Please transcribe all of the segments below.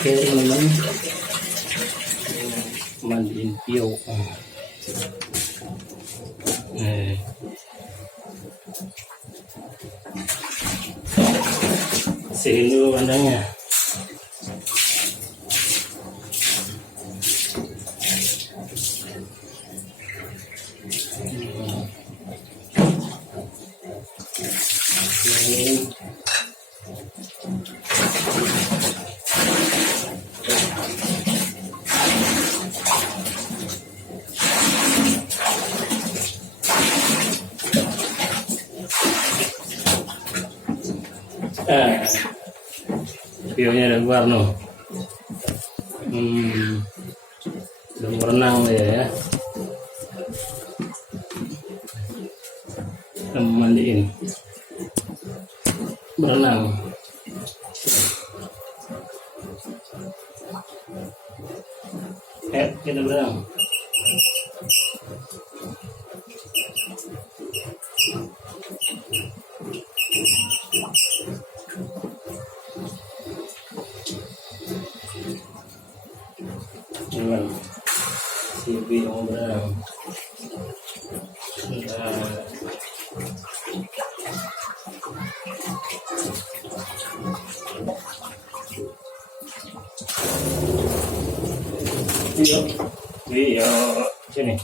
Oke teman-teman, mandiin pio. Bersihin dulu kandangnya. Pionya udah keluar no. Udah berenang dia ya. Kita mandiin, berenang. Kita berenang. Jangan si burung berenang. Iya, sini.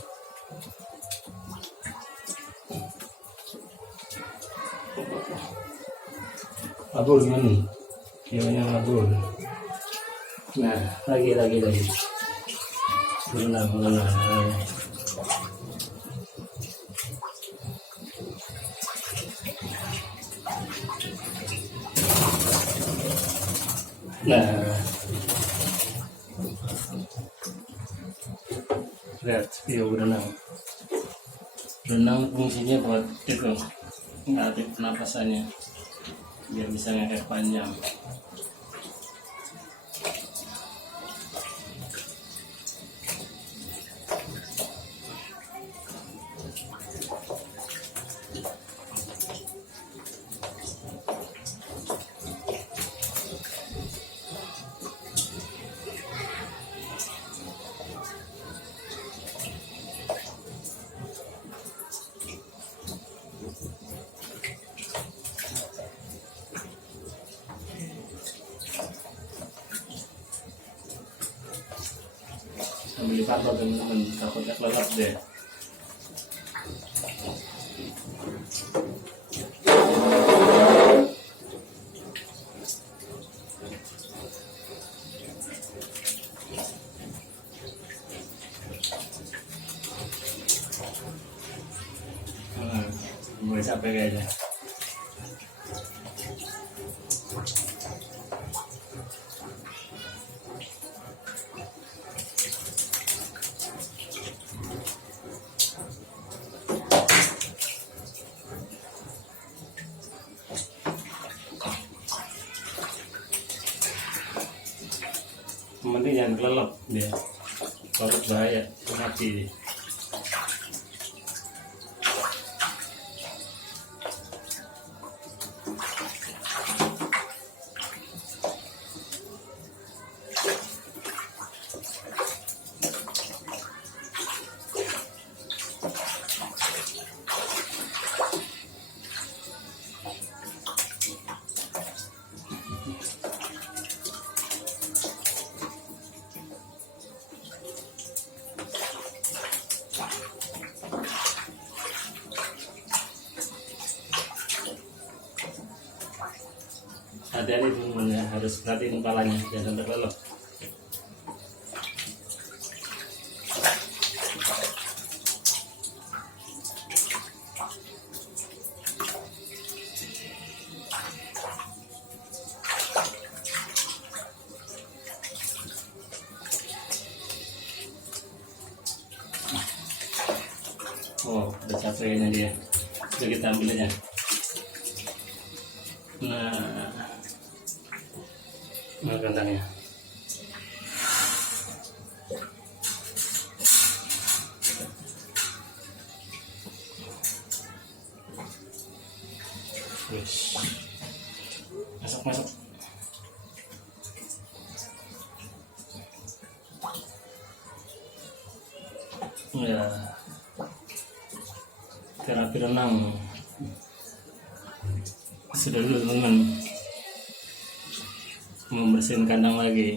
Abul ini, pionya abul. Nah, lagi. Berenang. Nah, lihat pio berenang. Berenang fungsinya buat itu ngelatih pernapasannya biar bisa ngekek panjang. Ambil kartu teman-teman, takutnya kelelap deh. Mulai capek kayaknya. Penting jangan kelelap dia, kalau bahaya mati. Hati-hati teman-teman ya, harus perhatiin kepalanya jangan terlelap. Oh, udah capeknya dia. Udah kita ambil aja. Nah, kandangnya. Masuk. Ya, terapi renang sudah dulu teman-teman, membersihin kandang lagi.